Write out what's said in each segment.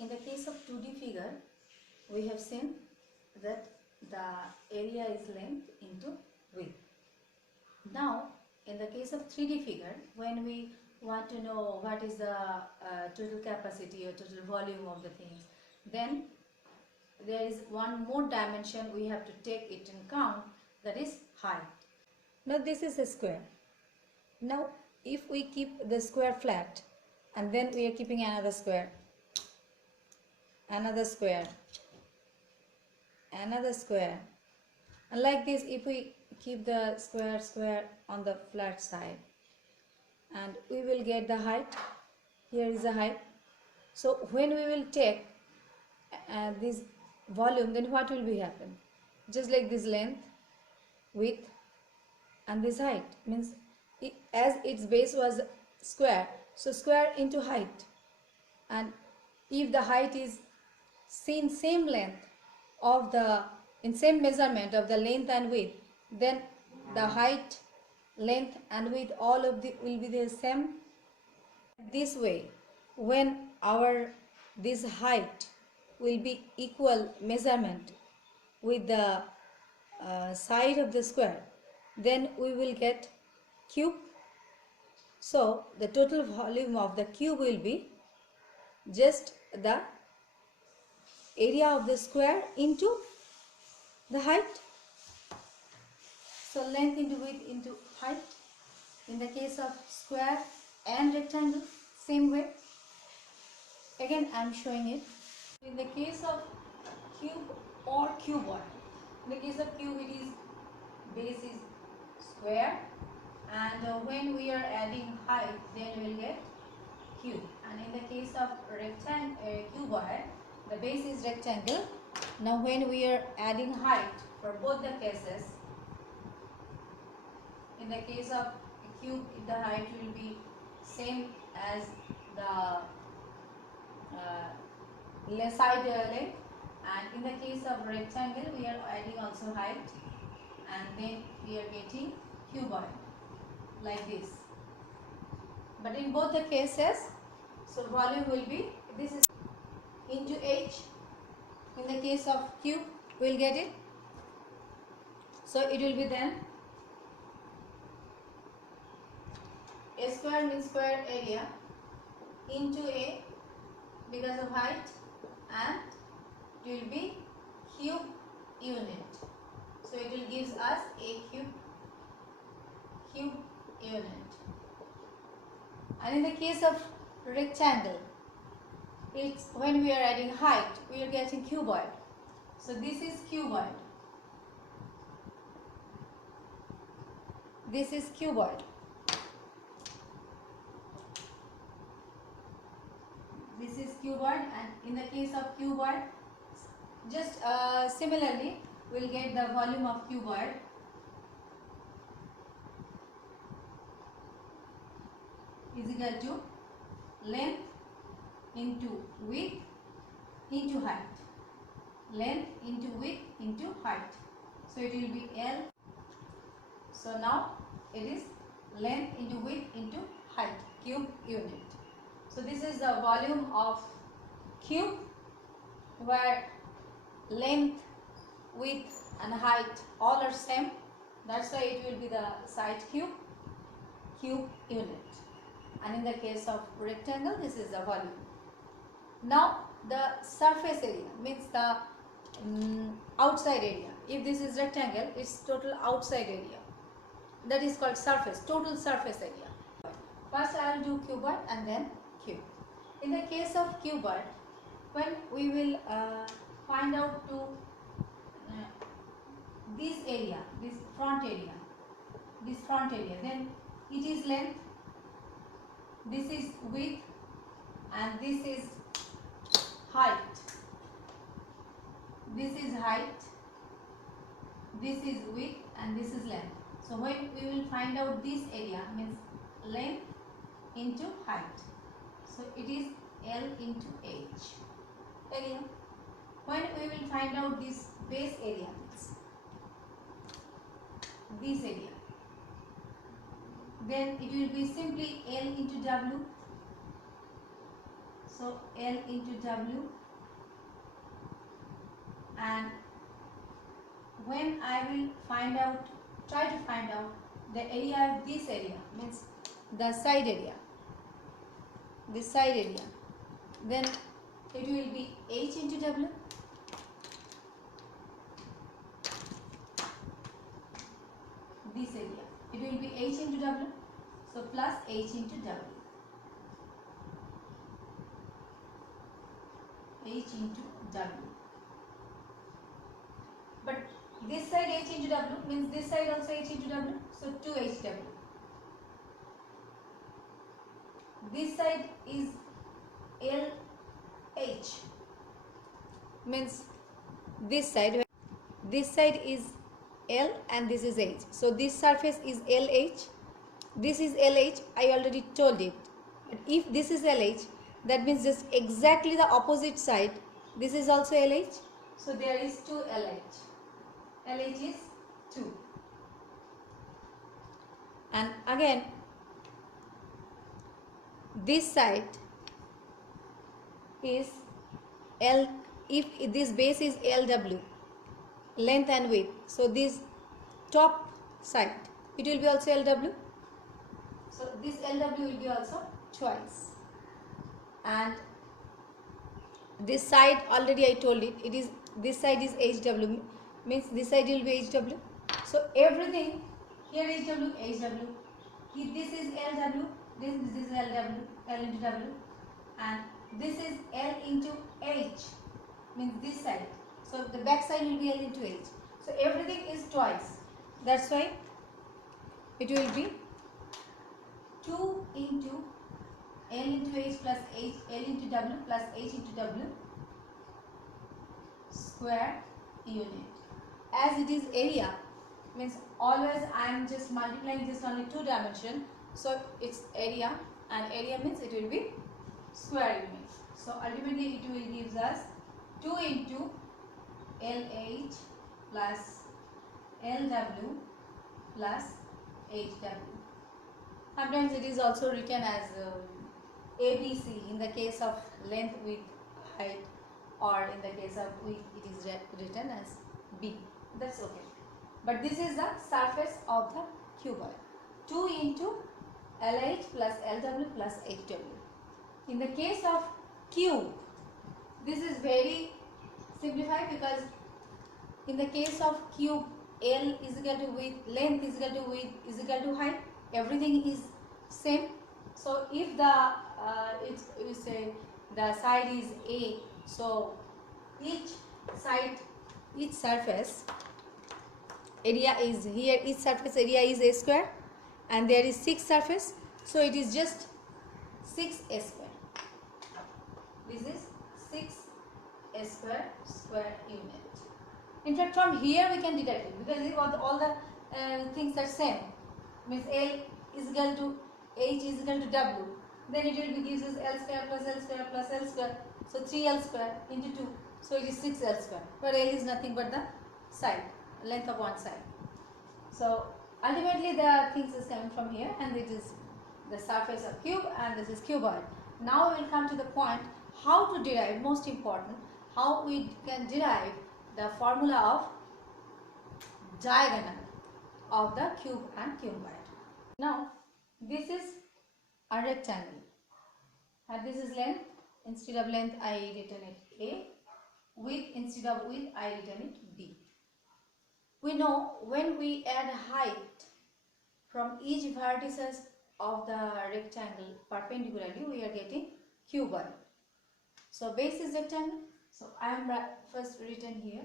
In the case of 2D figure, we have seen that the area is length into width. Now, in the case of 3D figure, when we want to know what is the total capacity or total volume of the things, then there is one more dimension we have to take it in count, that is height. Now this is a square. Now if we keep the square flat and then we are keeping another square, and like this, if we keep the square on the flat side, and we will get the height. Here is the height. So when we will take this volume, then what will be happen? Just like this length, width and this height, means as its base was square, so square into height, and if the height is same length of the same measurement of the length and width, then the height, length and width all of the will be the same. This way, when this height will be equal measurement with the side of the square, then we will get cube. So the total volume of the cube will be just the area of the square into the height. So length into width into height. In the case of square and rectangle, same way. Again I am showing it. In the case of cube or cuboid, in the case of cube, it is base is square, and when we are adding height, then we will get cube. And in the case of cuboid, the base is rectangle. Now when we are adding height for both the cases, in the case of cube, the height will be same as the side length, and in the case of rectangle, we are adding also height, and then we are getting cuboid like this. But in both the cases, so volume will be, this is into h. In the case of cube, we will get it. So it will be then a square means square area into a because of height, and it will be cube unit. So it will gives us a cube unit. And in the case of rectangle, it's when we are adding height, we are getting cuboid. So this is cuboid. This is cuboid. This is cuboid, and in the case of cuboid, just similarly, we will get the volume of cuboid is equal to length into width into height. Length into width into height. So it will be L. So now it is length into width into height, cube unit. So this is the volume of cube, where length, width and height all are same. That's why it will be the side cube unit. And in the case of rectangle, this is the volume. Now the surface area means the outside area. If this is rectangle, it's total outside area. That is called surface, total surface area. First I will do cuboid and then cube. In the case of cuboid, when we will find out to this area, this front area, then it is length, this is width, and this is height. This is height, this is width, and this is length. So when we will find out this area, means length into height. So it is L into H area. When we will find out this base area, this area, then it will be simply L into W. So L into W, and when I will try to find out the area of this area, means the side area, this side area, then it will be H into W. This area, it will be H into W, so plus H into W. H into W. But this side H into W means this side also H into W, so 2HW. This side is LH, means this side is L and this is H. So this surface is LH, this is LH, I already told it. But if this is LH, that means just exactly the opposite side, this is also LH. So there is 2 LH. LH is 2. And again, this side is L, if this base is LW, length and width, so this top side, it will be also LW. So this LW will be also twice. And this side, already I told it, it is, this side is HW, means this side will be HW. So everything here HW, HW, this is LW, this is LW, L into W, and this is L into H, means this side. So the back side will be L into H. So everything is twice. That's why it will be 2 into L into H plus H, L into W plus H into W square unit. As it is area, means always I am just multiplying this only 2 dimension, so it's area, and area means it will be square unit. So ultimately it will gives us 2 into LH plus LW plus HW. Sometimes it is also written as ABC in the case of length, width, height, or in the case of width it is written as B. That's okay. But this is the surface of the cuboid. 2 into LH plus LW plus HW. In the case of cube, this is very simplified, because in the case of cube, L is equal to width, length is equal to width is equal to height, everything is same. So if the we say the side is A, so each surface area is here, each surface area is A square, and there is 6 surface, so it is just 6A square. This is 6A square unit. In fact, from here we can deduct it, because if all the things are same, means L is equal to H is equal to W, then it will be gives us L square plus L square plus L square, so 3L square into 2, so it is 6L square, where L is nothing but the side, length of one side. So ultimately the things is coming from here, and it is the surface of cube, and this is cuboid. Now we will come to the point how to derive, most important, how we can derive the formula of diagonal of the cube and cuboid. Now this is a rectangle, and this is length. Instead of length I written it A, width instead of width I written it B. We know when we add height from each vertices of the rectangle perpendicularly, we are getting cuboid. So base is rectangle, so I am first written here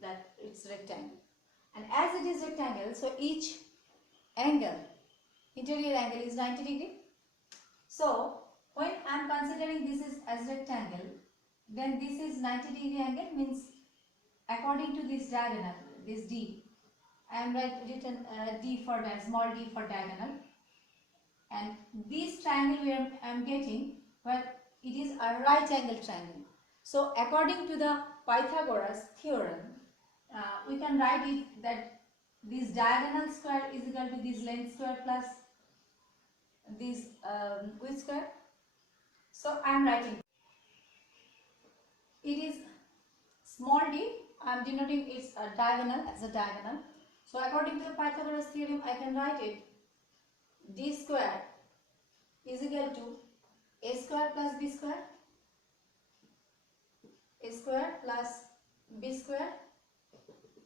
that it's rectangle, and as it is rectangle, so each angle, interior angle is 90 degree. So when I am considering this is as rectangle, then this is 90 degree angle, means according to this diagonal, this D, I am written D for small d for diagonal, and this triangle where I am getting, but it is a right angle triangle. So according to the Pythagoras theorem, we can write it that this diagonal square is equal to this length square plus this width square. So I am writing it is small d. I am denoting its diagonal as a diagonal. So according to the Pythagoras theorem, I can write it d square is equal to a square plus b square, a square plus b square.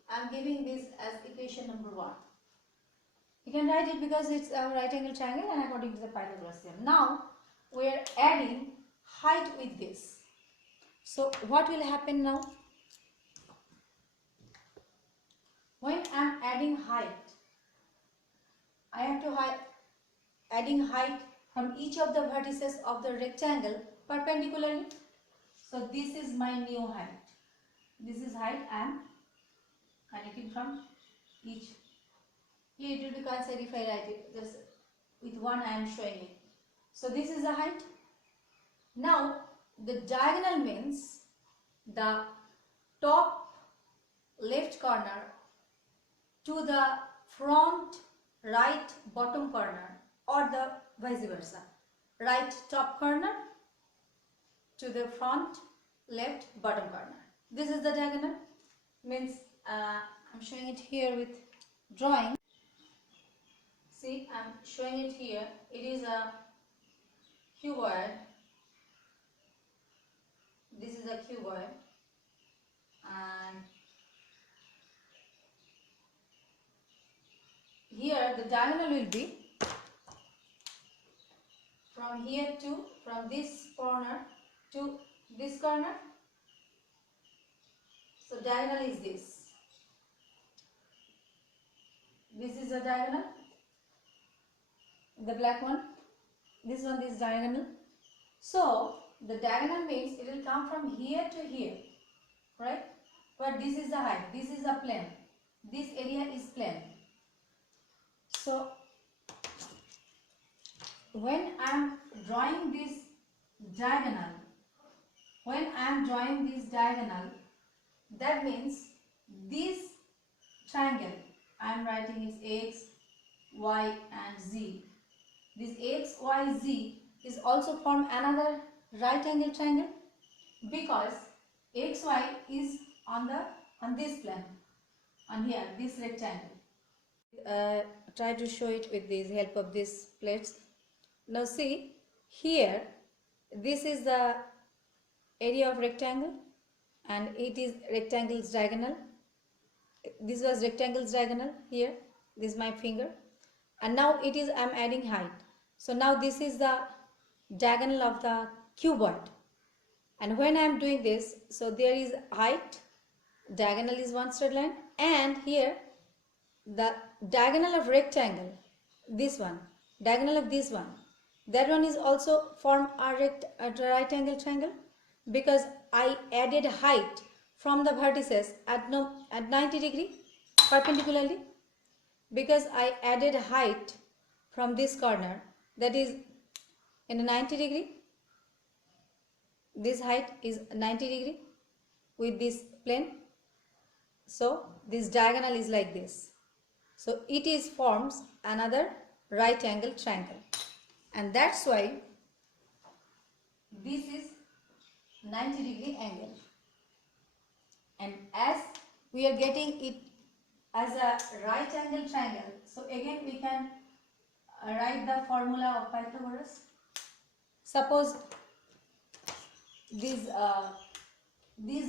I am giving this as equation number 1. You can write it because it's a right angle triangle and according to the Pythagoras theorem. Now we are adding height with this. So what will happen now? When I am adding height, I have to adding height from each of the vertices of the rectangle perpendicularly. So this is my new height. This is height I am connecting from each. Here it will be considered if I write it just with one I am showing it. So this is the height. Now the diagonal means the top left corner to the front right bottom corner, or the vice versa. Right top corner to the front left bottom corner. This is the diagonal. Means I'm showing it here with drawing. See, I'm showing it here. It is a cuboid. This is a cuboid, and here the diagonal will be from here to, from this corner to this corner. So diagonal is this. This is a diagonal. The black one. This one is diagonal. So the diagonal means it will come from here to here, right? But this is the height. This is a plane. This area is plane. So when I am drawing this diagonal, that means this triangle, I am writing is x, y and z. This x, y, z is also form another right angle triangle because x, y is on this plane, on here, this rectangle. Try to show it with the help of these plates. Now see, here this is the area of rectangle and it is rectangle's diagonal. This was rectangle's diagonal here. This is my finger, and now it is, I am adding height. So now this is the diagonal of the cuboid, and when I am doing this, so there is height, diagonal is one straight line, and here the diagonal of rectangle, this one, diagonal of this one, that one is also form a right angle triangle because I added height from the vertices at 90 degree perpendicularly, because I added height from this corner, that is in a 90 degree. This height is 90 degree with this plane. So this diagonal is like this. So it is forms another right angle triangle, and that's why this is 90 degree angle. And as we are getting it as a right angle triangle, so again we can write the formula of Pythagoras. Suppose this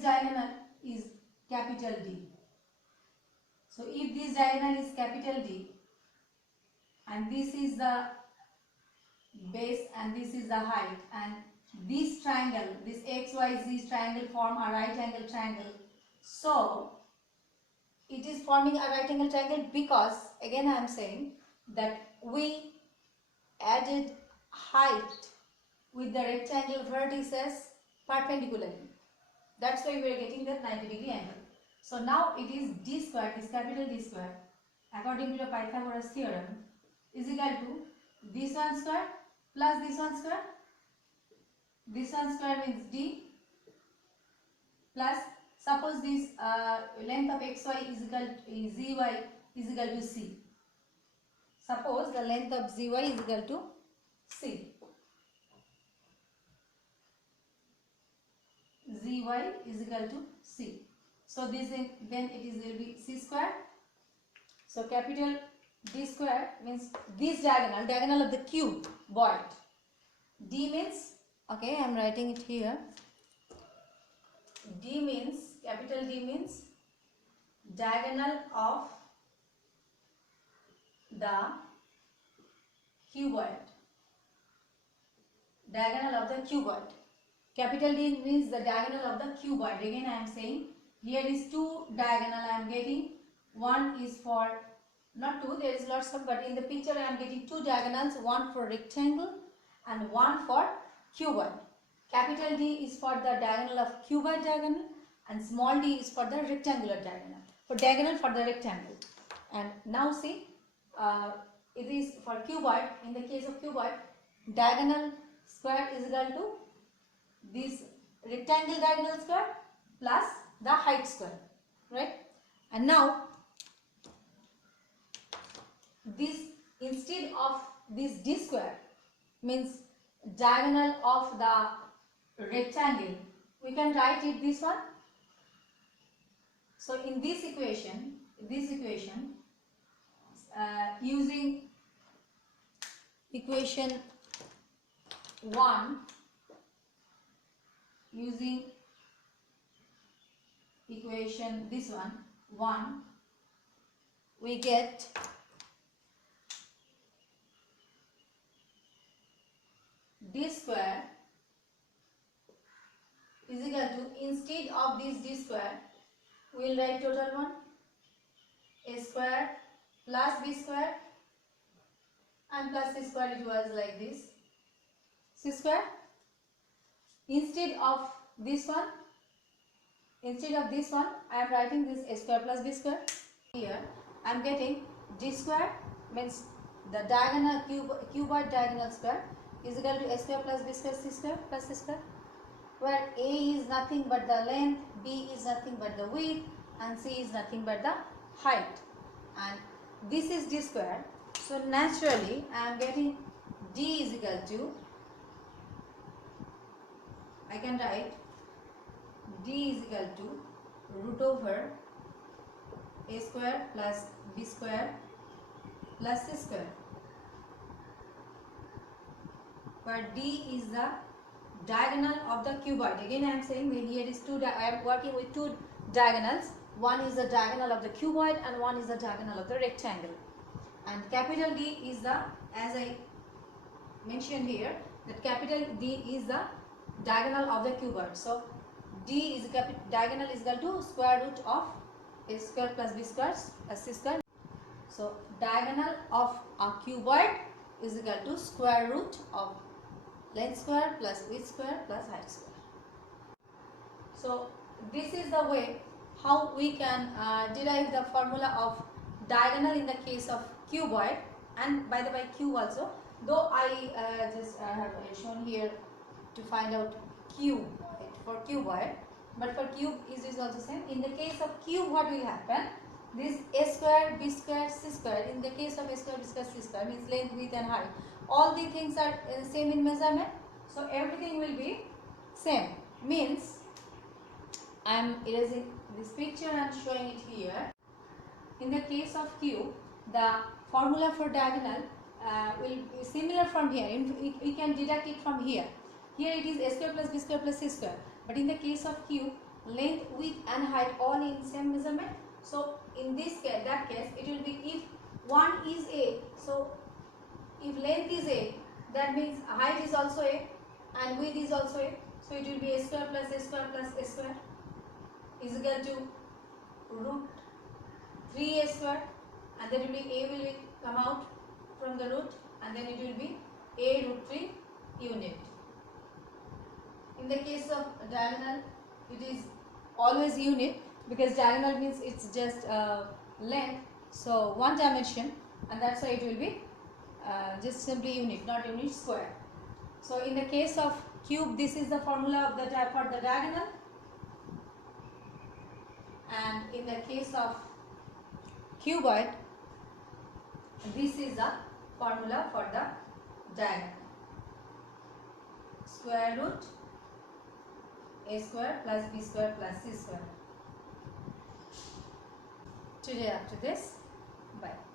diagonal is capital D. So if this diagonal is capital D and this is the base and this is the height, and this triangle, this XYZ triangle form a right angle triangle, so it is forming a right angle triangle because again I am saying that we added height with the rectangle vertices perpendicularly. That's why we are getting that 90 degree angle. So now it is d square, this capital D square, according to the Pythagoras theorem, is equal to this one square plus this one square. This one square means d plus, suppose this length of xy is equal to zy is equal to c. Suppose the length of zy is equal to c. Zy zy is equal to c. So this then it is will be c square. So capital D square means this diagonal of the cuboid. D means, okay, I am writing it here. D means, capital D means diagonal of the cuboid. Diagonal of the cuboid. Capital D means the diagonal of the cuboid. Again I am saying here is two diagonal I am getting. One is for, not two, there is lots of, but in the picture I am getting two diagonals, one for rectangle and one for cuboid. Capital D is for the diagonal of cuboid diagonal and small d is for the rectangular diagonal. For diagonal for the rectangle. And now see, it is for cuboid. In the case of cuboid, diagonal square is equal to this rectangle diagonal square plus the height square, right? And now this, instead of this d square means diagonal of the rectangle, we can write it this one. So in this equation using equation 1, using equation this one, we get d square is equal to, instead of this d square, we will write total one, a square plus b square and plus c square. It was like this, c square. Instead of this one, I am writing this a square plus b square. Here I am getting d square means the diagonal cuboid diagonal square is equal to a square plus b square c square plus c square, where a is nothing but the length, b is nothing but the width and c is nothing but the height, and this is d square. So naturally I am getting d is equal to, I can write d is equal to root over a square plus b square plus c square, where d is the diagonal of the cuboid. Again I am saying that here is I am working with two diagonals. One is the diagonal of the cuboid and one is the diagonal of the rectangle. And capital D is the, as I mentioned here, that capital D is the diagonal of the cuboid. So D is diagonal is equal to square root of a square plus b square plus c square. So diagonal of a cuboid is equal to square root of length square plus width square plus height square. So this is the way how we can derive the formula of diagonal in the case of cuboid, and by the way cube also, though I just have shown here to find out cube for cuboid, but for cube is also same. In the case of cube, what will happen? This a square, b square, c square. In the case of a square, b square, c square means length, width and height. All the things are same in measurement. So everything will be same. Means I am erasing this picture and showing it here. In the case of cube, the formula for diagonal will be similar from here. We can deduct it from here. Here it is a square plus b square plus c square. But in the case of cube, length, width and height all in same measurement. So in this case, it will be if one is a, so if length is a, that means height is also a and width is also a. So it will be a square plus a square plus a square is equal to root 3a square, and then it will be a will come out from the root and then it will be a root 3 unit. In the case of diagonal, it is always unit because diagonal means it's just length, so one dimension, and that's why it will be just simply unit, not unit square. So in the case of cube, this is the formula of the for the diagonal, and in the case of cuboid, this is the formula for the diagonal. Square root a square plus b square plus c square. Today up to this. Bye.